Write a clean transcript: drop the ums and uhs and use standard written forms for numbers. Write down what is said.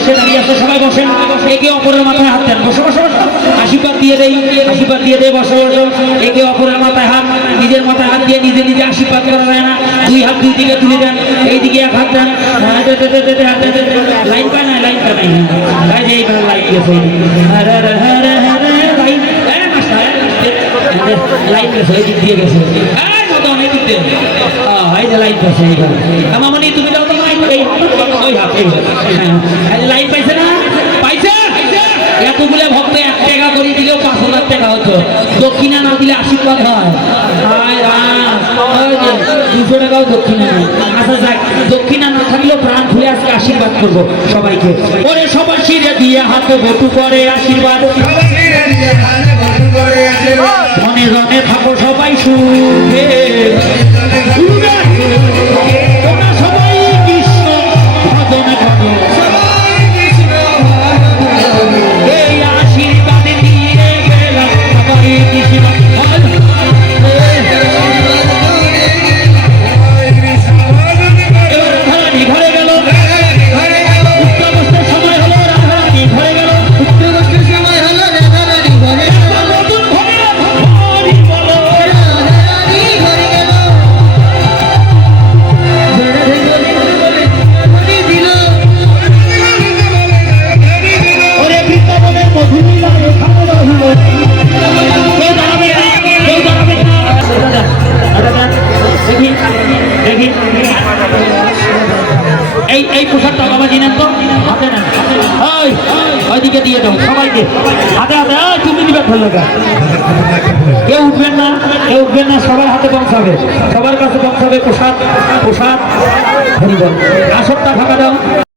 এসে দাঁড়িয়ে আছে, সবাই বসেন, একে অপরের মাথায় হাত দেন, বসো বসো বসো, আশীর্বাদ দিয়ে দেই, আশীর্বাদ দিয়ে দেয়, বসো বসো, একে অপরের মাথায় হাত, নিজের মাথায় হাত দিয়ে নিজে নিজে আশীর্বাদ করা যায় না, দুই হাত দুই দিকে তুলে দেন, এইদিকে এক হাত দেন, লাইন পায় না, লাইন পায় নাই, যে এইভাবে লাইন গেছে, লাইন গেছে, এই দিক দিয়ে গেছে, অনেক দিক দিয়ে, এই যে লাইন পাইছে, আমার মানে তুমি যাও তো ওই হাত, লাইন পাইছে না, পাইছে, এতগুলো ভক্ত 1 টাকা করে দিলেও 5,000 টাকা হতো, দক্ষিণা না দিলে আশীর্বাদ হয়, 200 টাকাও দক্ষিণা নেই। আচ্ছা যাক, দক্ষিণা না থাকলেও প্রাণ খুলে আজকে আশীর্বাদ করবো সবাইকে, ওরে সবাই শিরে দিয়ে হাতে বটু করে আশীর্বাদ, ধনে ধনে থাকো সবাই সুখে, তোমরা সবাই কৃষ্ণ ভজনে থাকো, এই আশীর্বাদ দিয়ে গেলাম সবাই কৃষ্ণ। এবার রাধারানী ঘরে গেল, উত্তরবস্তের সময় হলো, রাধারানী ঘরে গেল, উত্তরবস্তের সময় হলো, রাধারানী ঘরে গেল, নতুন ঘরে হরি বলো, রাধারানী ঘরে গেল, ওরে বৃন্দাবনের মধু মিলায় খাওয়া রহিল, কেউ দাঁড়াবে না, কেউ দাঁড়াবে না, দেখি এই পোশাকটা বাবা জিনেন তো, হাতে নেন, ওইদিকে দিয়ে দাও সবাইকে, হাতে হাতে, তুমি দিবে ফেললো, কেউ উঠবেন না, কেউ উঠবেন না, সবার হাতে পৌঁছাবে, সবার কাছে পৌঁছাবে প্রসাদ, প্রসাদ হরিবল, আসরটা ফাঁকা